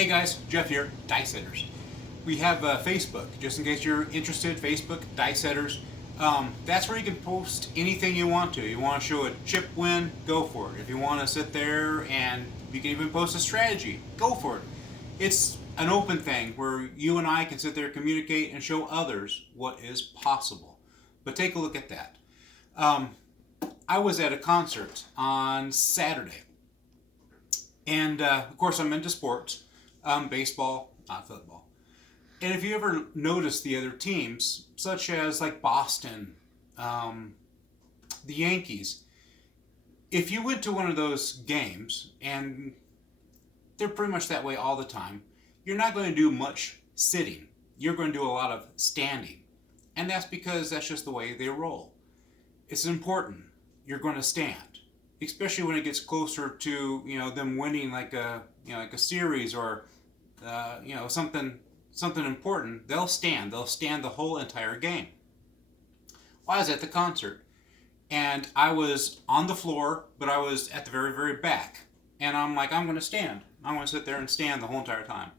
Hey guys, Jeff here, Dice Setters. We have Facebook, just in case you're interested, Facebook, Dice Setters. That's where you can post anything you want to. You want to show a chip win, go for it. If you want to sit there and you can even post a strategy, go for it. It's an open thing where you and I can sit there, communicate, and show others what is possible. But take a look at that. I was at a concert on Saturday. And of course, I'm into sports, baseball, not football. And if you ever notice the other teams, such as like Boston, the Yankees, if you went to one of those games, and they're pretty much that way all the time, you're not going to do much sitting. You're going to do a lot of standing. And that's because that's just the way they roll. It's important. You're going to stand. Especially when it gets closer to them winning like a series or something important, they'll stand the whole entire game. Well, I was at the concert and I was on the floor, but I was at the very, very back, and I'm like, I'm going to stand. I'm going to sit there and stand the whole entire time.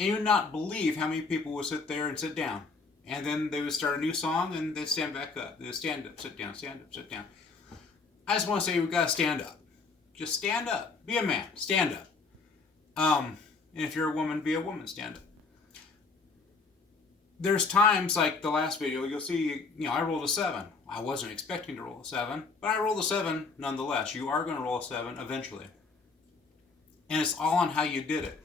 And you would not believe how many people would sit there and sit down, and then they would start a new song and they'd stand back up. They'd stand up, sit down, stand up, sit down. I just want to say we've got to stand up. Just stand up. Be a man. Stand up. And if you're a woman, be a woman. Stand up. There's times like the last video, you'll see, I rolled a 7. I wasn't expecting to roll a 7, but I rolled a 7 nonetheless. You are going to roll a 7 eventually. And it's all on how you did it.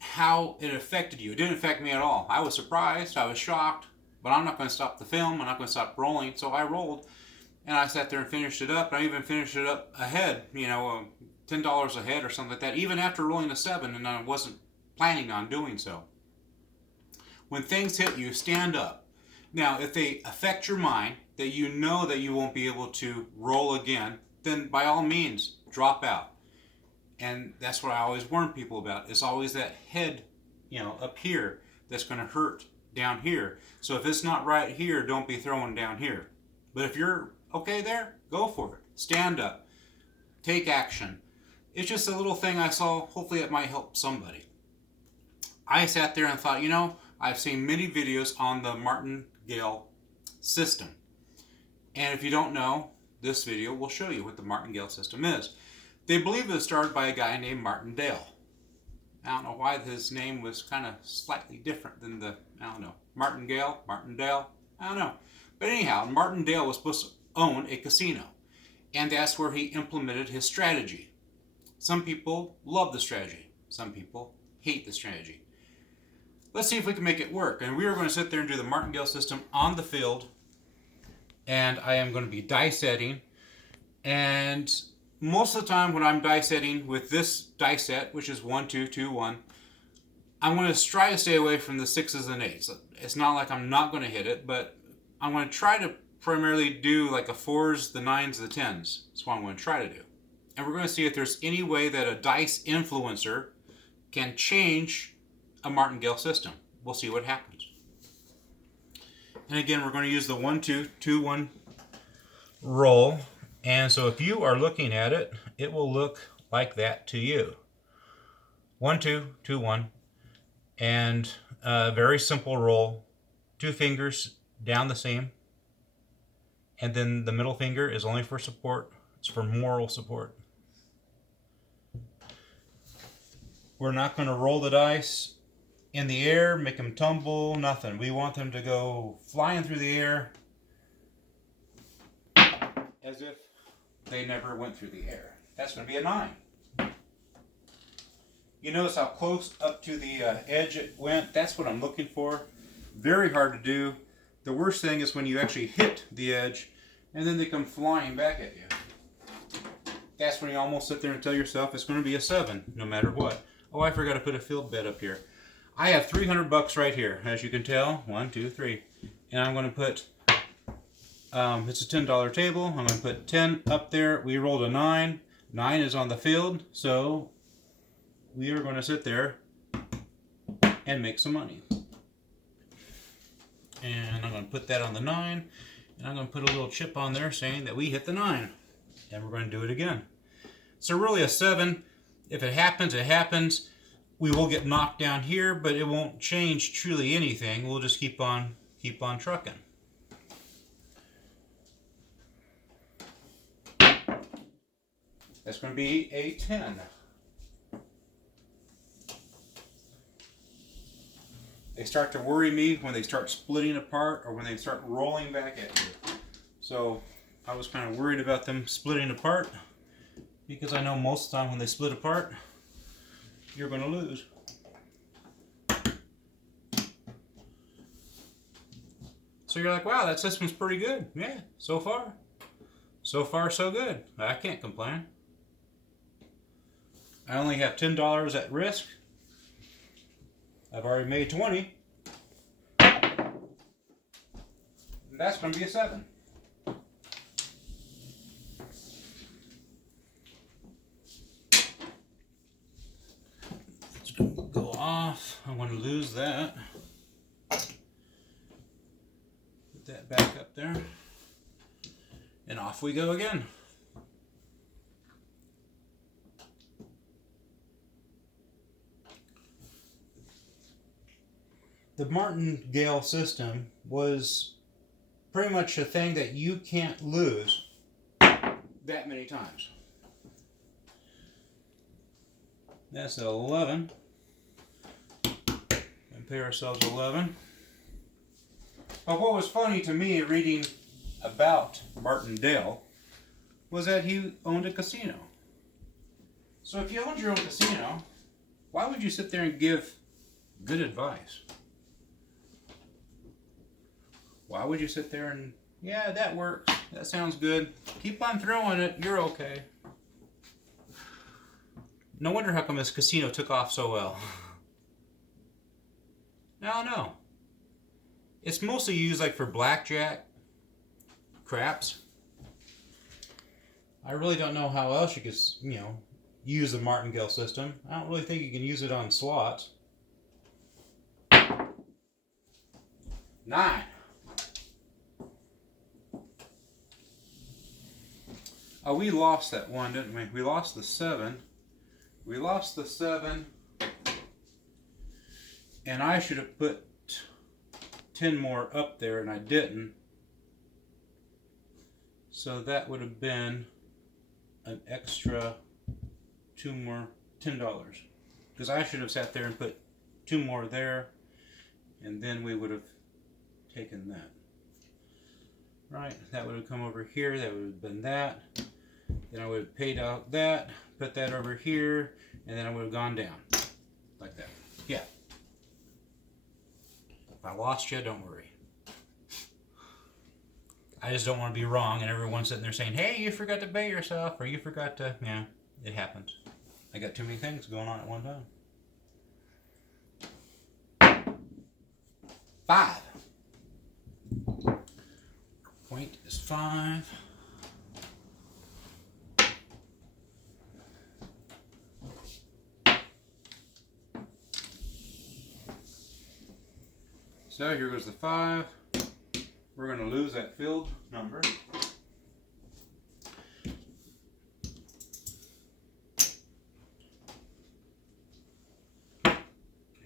How it affected you. It didn't affect me at all. I was surprised. I was shocked. But I'm not going to stop the film. I'm not going to stop rolling. So I rolled. And I sat there and finished it up. I even finished it up ahead, $10 ahead or something like that, even after rolling a 7, and I wasn't planning on doing so. When things hit you, stand up. Now, if they affect your mind, that you know that you won't be able to roll again, then by all means, drop out. And that's what I always warn people about. It's always that head, up here that's going to hurt down here. So if it's not right here, don't be throwing down here. But if you're okay there, go for it. Stand up. Take action. It's just a little thing I saw. Hopefully it might help somebody. I sat there and thought, I've seen many videos on the Martingale system. And if you don't know, this video will show you what the Martingale system is. They believe it was started by a guy named Martingale. I don't know why his name was kind of slightly different than Martingale, Martindale, I don't know. But anyhow, Martindale was supposed to own a casino, and that's where he implemented his strategy. Some people love the strategy. Some people hate the strategy. Let's see if we can make it work. And we are going to sit there and do the Martingale system on the field, and I am going to be dice setting. And most of the time when I'm dice setting with this dice set, which is 1, 2, 2, 1, I'm going to try to stay away from the 6s and 8s. It's not like I'm not going to hit it, but I'm going to try to primarily do like the 4s, the 9s, the 10s. That's what I'm going to try to do. And we're going to see if there's any way that a dice influencer can change a Martingale system. We'll see what happens. And again, we're going to use the 1, 2, 2, 1 roll. And so if you are looking at it, it will look like that to you. 1, 2, 2, 1. And a very simple roll. 2 fingers down the seam. And then the middle finger is only for support. It's for moral support. We're not going to roll the dice in the air, make them tumble, nothing. We want them to go flying through the air as if they never went through the air. That's going to be a 9. You notice how close up to the edge it went? That's what I'm looking for. Very hard to do. The worst thing is when you actually hit the edge and then they come flying back at you. That's when you almost sit there and tell yourself it's going to be a 7 no matter what. Oh, I forgot to put a field bet up here. I have $300 right here, as you can tell. 1, 2, 3. And I'm going to put, it's a $10 table. I'm going to put 10 up there. We rolled a 9. 9 is on the field, so we are going to sit there and make some money. And I'm going to put that on the 9, and I'm going to put a little chip on there saying that we hit the 9. And we're going to do it again. So really a 7, if it happens, it happens. we will get knocked down here, but it won't change truly anything. We'll just keep on trucking. That's going to be a 10. They start to worry me when they start splitting apart or when they start rolling back at you. So I was kind of worried about them splitting apart because I know most of the time when they split apart, you're going to lose. So you're like, wow, that system's pretty good. Yeah, so far. So far, so good. I can't complain. I only have $10 at risk. I've already made 20. That's going to be a 7. It's going to go off. I want to lose that. Put that back up there. And off we go again. The Martingale system was pretty much a thing that you can't lose that many times. That's 11. And pay ourselves 11. But what was funny to me reading about Martingale was that he owned a casino. So if you owned your own casino, why would you sit there and give good advice? Why would you sit there and, yeah, that works, that sounds good, keep on throwing it, you're okay. No wonder how come this casino took off so well. I don't know. It's mostly used like for blackjack, craps. I really don't know how else you could, use the Martingale system. I don't really think you can use it on slots. 9. Oh, we lost that one, didn't we? We lost the 7. We lost the 7. And I should have put 10 more up there, and I didn't. So that would have been an extra 2 more $10. Because I should have sat there and put 2 more there, and then we would have taken that. Right, that would have come over here, that would have been that. Then I would have paid out that, put that over here, and then I would have gone down. Like that. Yeah. If I lost you, don't worry. I just don't want to be wrong and everyone's sitting there saying, hey, you forgot to pay yourself, or you forgot to, yeah, it happens. I got too many things going on at one time. 5. Point is 5. So here goes the 5. We're going to lose that field number.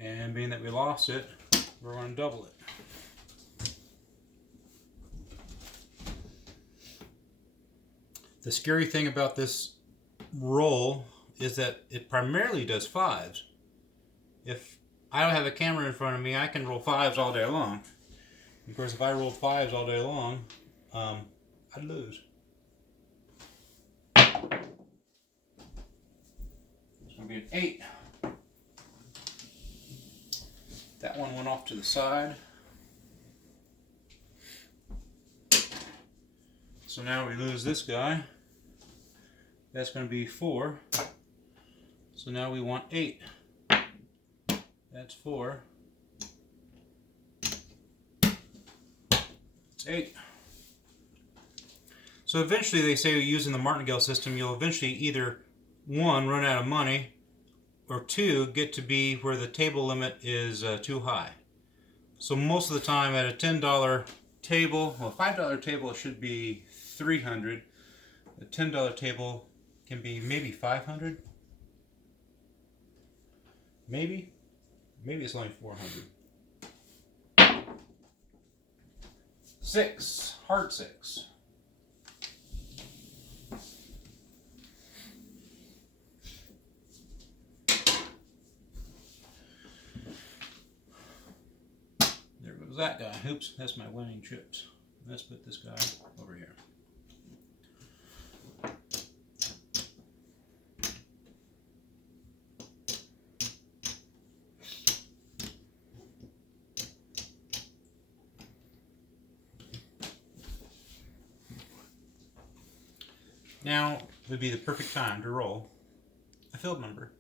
And being that we lost it, we're going to double it. The scary thing about this roll is that it primarily does 5s. If I don't have a camera in front of me, I can roll 5s all day long. Of course, if I rolled 5s all day long, I'd lose. It's going to be an 8. That one went off to the side. So now we lose this guy. That's going to be 4. So now we want 8. That's 4. It's 8. So eventually they say using the Martingale system, you'll eventually either 1, run out of money, or 2, get to be where the table limit is too high. So most of the time at a $10 table, well, a $5 table it should be 300. A $10 table can be maybe 500. Maybe it's only 400. 6, hard 6. There goes that guy. Oops, that's my winning chips. Let's put this guy over here. Now would be the perfect time to roll a field number.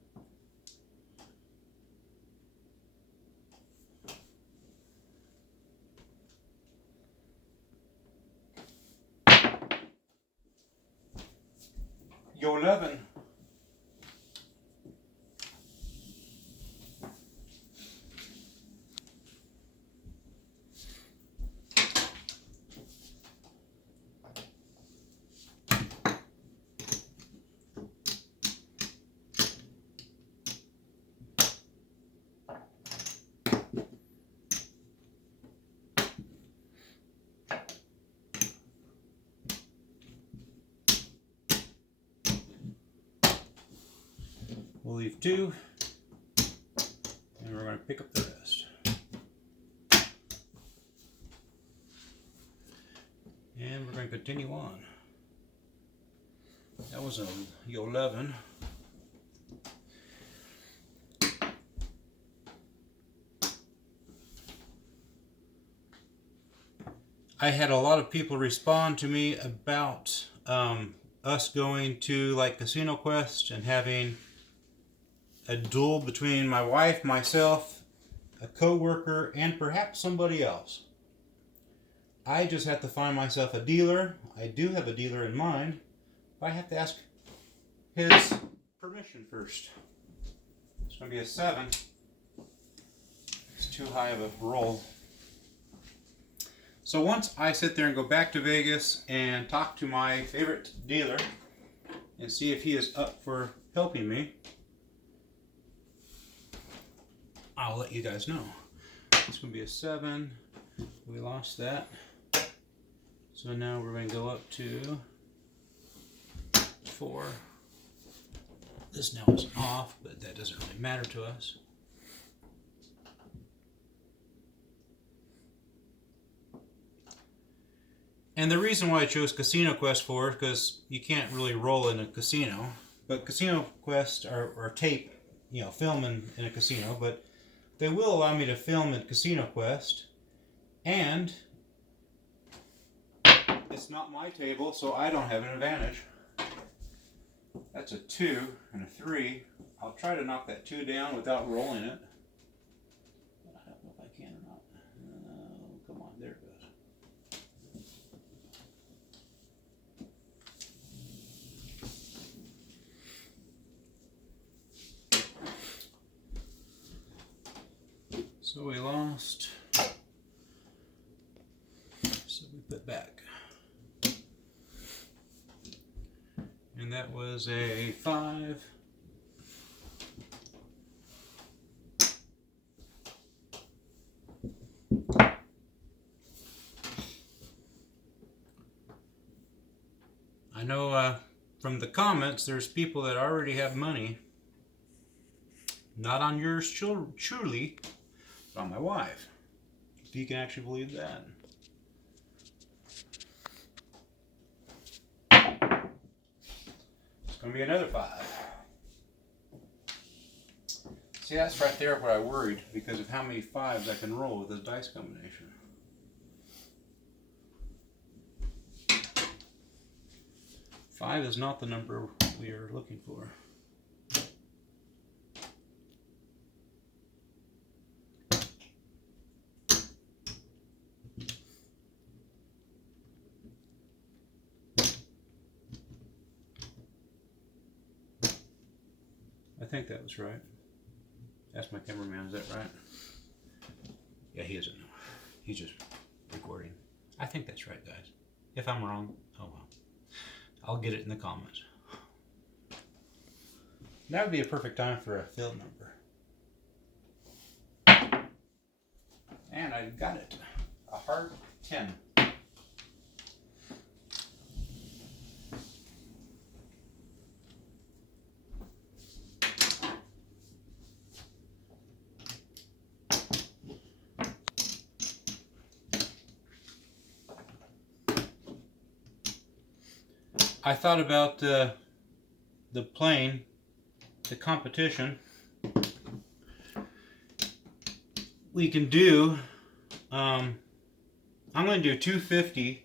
Yo 11. We'll leave 2, and we're going to pick up the rest. And we're going to continue on. That was a 11. I had a lot of people respond to me about us going to like Casino Quest and having a duel between my wife, myself, a co-worker, and perhaps somebody else. I just have to find myself a dealer. I do have a dealer in mind, but I have to ask his permission first. It's going to be a 7. It's too high of a roll. So once I sit there and go back to Vegas and talk to my favorite dealer and see if he is up for helping me, I'll let you guys know. It's going to be a 7. We lost that. So now we're going to go up to 4. This now is off, but that doesn't really matter to us. And the reason why I chose Casino Quest for is because you can't really roll in a casino. But Casino Quest or tape, film in a casino, but they will allow me to film in Casino Quest, and it's not my table, so I don't have an advantage. That's a 2 and a 3. I'll try to knock that 2 down without rolling it. I don't know if I can or not. Come on, there it goes. So we lost. So we put back. And that was a 5. I know from the comments there's people that already have money. Not on yours truly, but on my wife. If you can actually believe that. It's going to be another 5. See, that's right there where I worried because of how many 5s I can roll with this dice combination. Five is not the number we are looking for. I think that was right. Ask my cameraman, is that right? Yeah, he isn't. He's just recording. I think that's right, guys. If I'm wrong, oh well. I'll get it in the comments. That would be a perfect time for a field number. And I got it. A hard 10. I thought about the playing, the competition. We can do, I'm going to do 250.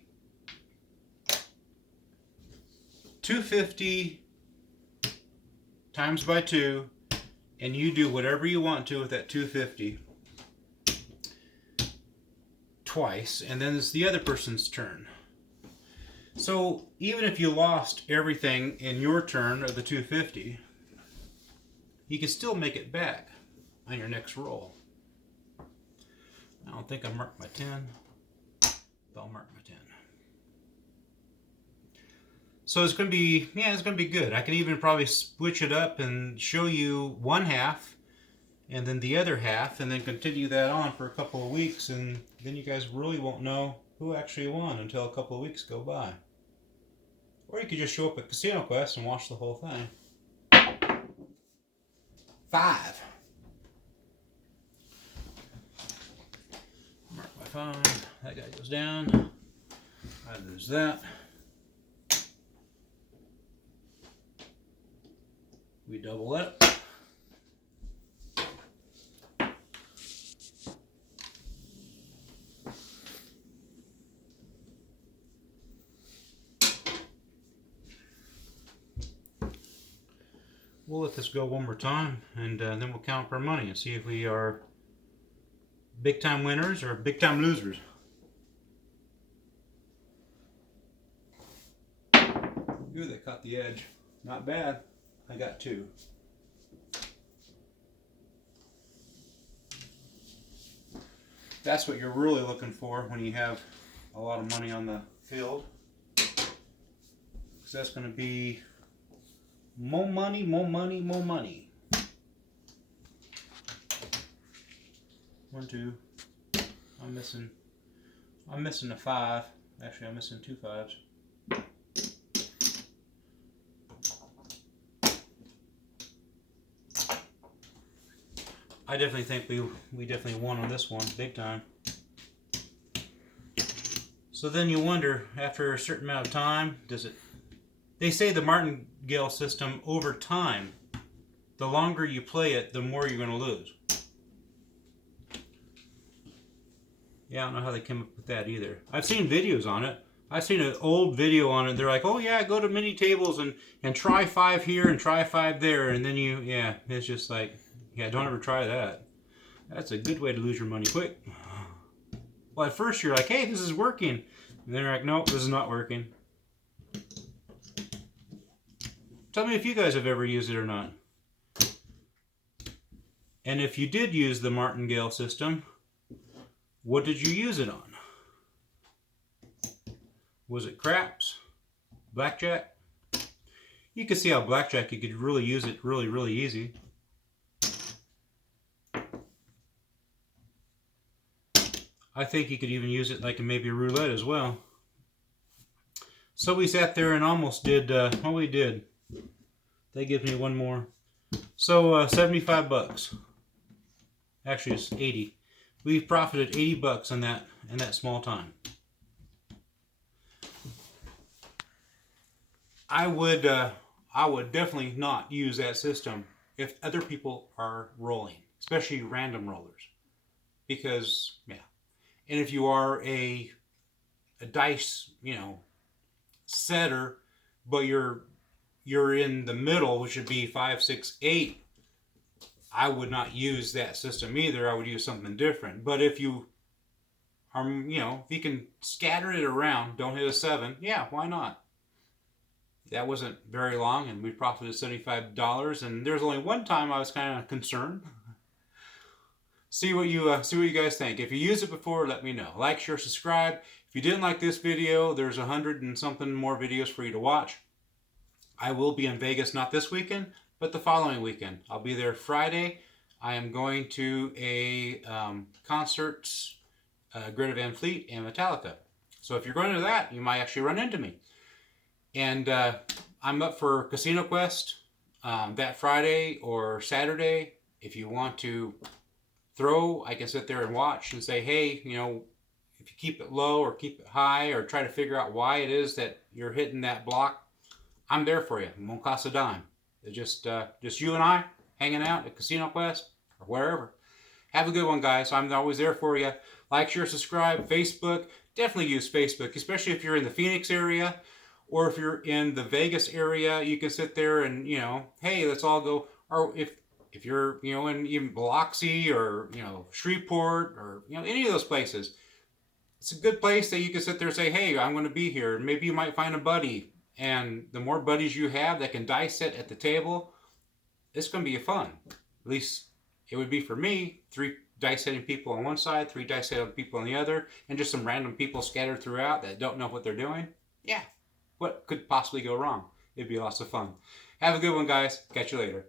250 times by 2, and you do whatever you want to with that 250 twice, and then it's the other person's turn. So even if you lost everything in your turn of the 250, you can still make it back on your next roll. I don't think I marked my 10, but I'll mark my 10. So it's going to be, yeah, it's going to be good. I can even probably switch it up and show you one half and then the other half, and then continue that on for a couple of weeks, and then you guys really won't know who actually won until a couple of weeks go by. Or you could just show up at Casino Quest and watch the whole thing. 5. Mark my 5. That guy goes down. I lose that. We double it. We'll let this go one more time, and then we'll count up our money and see if we are big time winners or big time losers. Ooh, they caught the edge. Not bad. I got 2. That's what you're really looking for when you have a lot of money on the field. Because that's going to be more money, more money, more money. 1, 2. I'm missing a 5. Actually, I'm missing 2 5s. I definitely think we definitely won on this one, big time. So then you wonder, after a certain amount of time, does it... They say the Martingale system, over time, the longer you play it, the more you're going to lose. Yeah, I don't know how they came up with that either. I've seen videos on it. I've seen an old video on it. They're like, oh yeah, go to mini tables and try 5 here and try 5 there. And then you, yeah, it's just like... Yeah, don't ever try that. That's a good way to lose your money quick. Well, at first you're like, hey, this is working. And then you're like, no, this is not working. Tell me if you guys have ever used it or not. And if you did use the Martingale system, what did you use it on? Was it craps? Blackjack? You can see how blackjack you could really use it really easy. I think you could even use it like in maybe roulette as well. So we sat there and almost did, well, we did. They give me one more. So 75 bucks. Actually, it's 80. We've profited 80 bucks on that in that small time. I would definitely not use that system if other people are rolling, especially random rollers, because yeah. And if you are a dice, you know, setter, but you're in the middle, which would be 5, 6, 8, I would not use that system either. I would use something different. But if you are, you know, if you can scatter it around, don't hit a 7, yeah, why not? That wasn't very long, and we profited $75. And there's only one time I was kind of concerned. See what you guys think. If you used it before, let me know. Like, share, subscribe. If you didn't like this video, there's 100 and something more videos for you to watch. I will be in Vegas, not this weekend, but the following weekend. I'll be there Friday. I am going to a concert Greta Van Fleet, and Metallica. So if you're going to that, you might actually run into me. And I'm up for Casino Quest that Friday or Saturday. If you want to throw, I can sit there and watch and say, hey, you know, if you keep it low or keep it high or try to figure out why it is that you're hitting that block, I'm there for you. It won't cost a dime. It's just you and I hanging out at Casino Quest or wherever. Have a good one, guys. I'm always there for you. Like, share, subscribe. Facebook. Definitely use Facebook, especially if you're in the Phoenix area or if you're in the Vegas area. You can sit there and, you know, hey, let's all go. Or if you're, you know, in even Biloxi or, you know, Shreveport or, you know, any of those places, it's a good place that you can sit there and say, hey, I'm going to be here. Maybe you might find a buddy. And the more buddies you have that can dice set at the table, it's going to be fun. At least it would be for me. 3 dice setting people on one side, 3 dice setting people on the other, and just some random people scattered throughout that don't know what they're doing. Yeah, what could possibly go wrong? It'd be lots of fun. Have a good one, guys. Catch you later.